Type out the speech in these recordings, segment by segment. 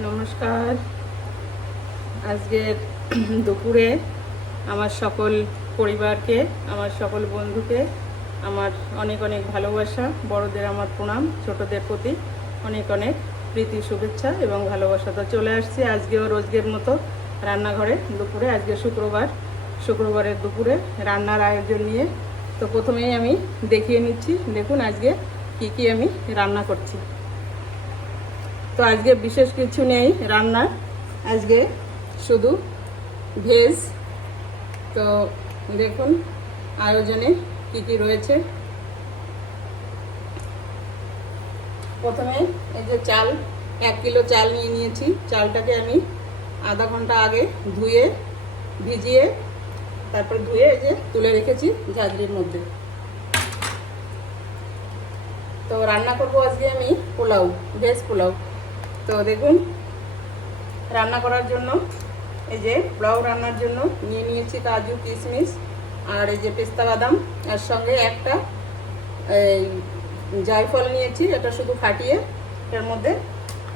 নমস্কার। আজকের দুপুরে আমার সকল পরিবারকে, আমার সকল বন্ধুকে আমার অনেক অনেক ভালোবাসা, বড়দের আমার প্রণাম, ছোটদের প্রতি অনেক অনেক প্রীতি, শুভেচ্ছা এবং ভালোবাসা। তো চলে আসছি আজকেও রোজকের মতো রান্নাঘরে দুপুরে। আজকে শুক্রবারের দুপুরে রান্নার আয়োজন নিয়ে। তো প্রথমেই আমি দেখিয়ে নিচ্ছি, দেখুন আজকে কি আমি রান্না করছি। তো আজকে বিশেষ কিছু নেই রান্নার, আজকে শুধু ভেজ। তো দেখুন আয়োজনে কি রয়েছে। প্রথমে এই যে চাল, 1 কিলো চাল নিয়ে নিয়েছি। চালটাকে আমি আধা ঘন্টা আগে ভিজিয়ে তারপর ধুয়ে এই যে তুলে রেখেছি ঝাঁঝরির মধ্যে। তো রান্না করব আজকে আমি পোলাও, ভেজ পোলাও। তো দেখুন রান্না করার জন্য এই যে পোলাও রান্নার জন্য নিয়ে নিয়েছি কাজু, কিশমিশ আর এই যে পেস্তা বাদাম, আর সঙ্গে একটা জায়ফল নিয়েছি, এটা শুধু ফাটিয়ে এর মধ্যে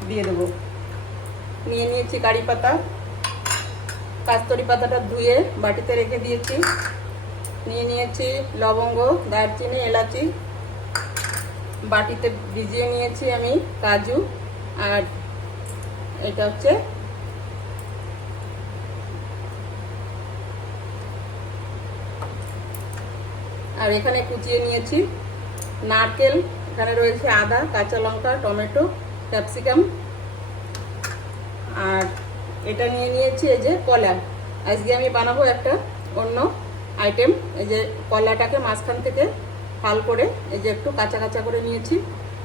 দিয়ে দেবো। নিয়ে নিয়েছি কারি পাতা, কাস্তরি পাতাটা ধুয়ে বাটিতে রেখে দিয়েছি। নিয়ে নিয়েছি লবঙ্গ, দারচিনি, এলাচি, বাটিতে ভিজিয়ে নিয়েছি আমি কাজু, আর এটা হচ্ছে আর এখানে কুচিয়ে নিয়েছি নারকেল, এখানে রয়েছে আদা, কাঁচা লঙ্কা, টমেটো, ক্যাপসিকাম, আর এটা নিয়ে নিয়েছি এই যে কলা। আজকে আমি বানাবো একটা অন্য আইটেম। এই যে কলাটাকে মাঝখান থেকে ফাল করে এই যে একটু কাঁচা কাঁচা করে নিয়েছি,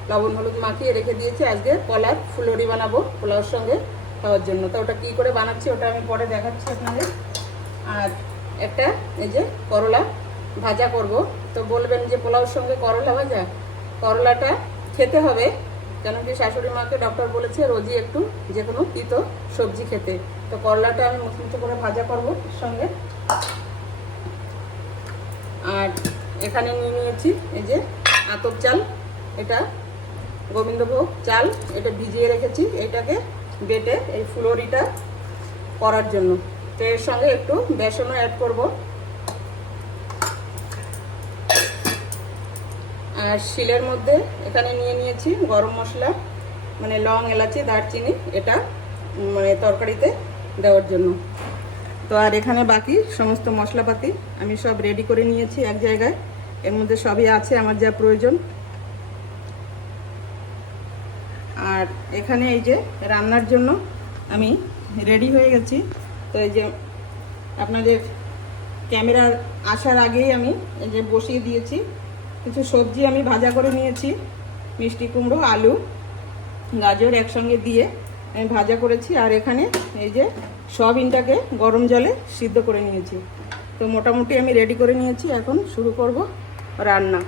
লবণ হলুদ মাখিয়ে রেখে দিয়েছি। আজকে কলার ফুলুরি বানাবো পোলাওর সঙ্গে খাওয়ার জন্য। তো ওটা কী করে বানাচ্ছি ওটা আমি পরে দেখাচ্ছি আপনাদের। আর একটা এই যে করলা ভাজা করব। তো বলবেন যে পোলাওর সঙ্গে করলা ভাজা, করলাটা খেতে হবে, কেন কি শাশুড়ি মাকে ডক্টর বলেছে রোজই একটু যে কোনো তিতো সবজি খেতে। তো করলাটা আমি মুচমুচে করে ভাজা করব এর সঙ্গে। আর এখানে নিয়ে নিয়েছি এই যে আতপ চাল, এটা গোবিন্দভোগ চাল, এটা ভিজিয়ে রেখেছি। এটাকে বেটে এই ফুলুরিটা করার জন্য। তো এর সঙ্গে একটু বেসনও অ্যাড করব। আর শিলের মধ্যে এখানে নিয়ে নিয়েছি গরম মশলা, মানে লং, এলাচি, দারচিনি, এটা মানে তরকারিতে দেওয়ার জন্য। তো আর এখানে বাকি সমস্ত মশলাপাতি আমি সব রেডি করে নিয়েছি এক জায়গায়। এর মধ্যে সবই আছে আমার যা প্রয়োজন। আর এখানে এই যে রান্নার জন্য আমি রেডি হয়ে গেছি। তো এই যে আপনাদের ক্যামেরার আসার আগেই আমি এই যে বসিয়ে দিয়েছি। কিছু সবজি আমি ভাজা করে নিয়েছি, মিষ্টি কুমড়ো, আলু, গাজর একসঙ্গে দিয়ে আমি ভাজা করেছি। আর এখানে এই যে সয়াবিনটাকে গরম জলে সিদ্ধ করে নিয়েছি। তো মোটামুটি আমি রেডি করে নিয়েছি, এখন শুরু করব রান্না।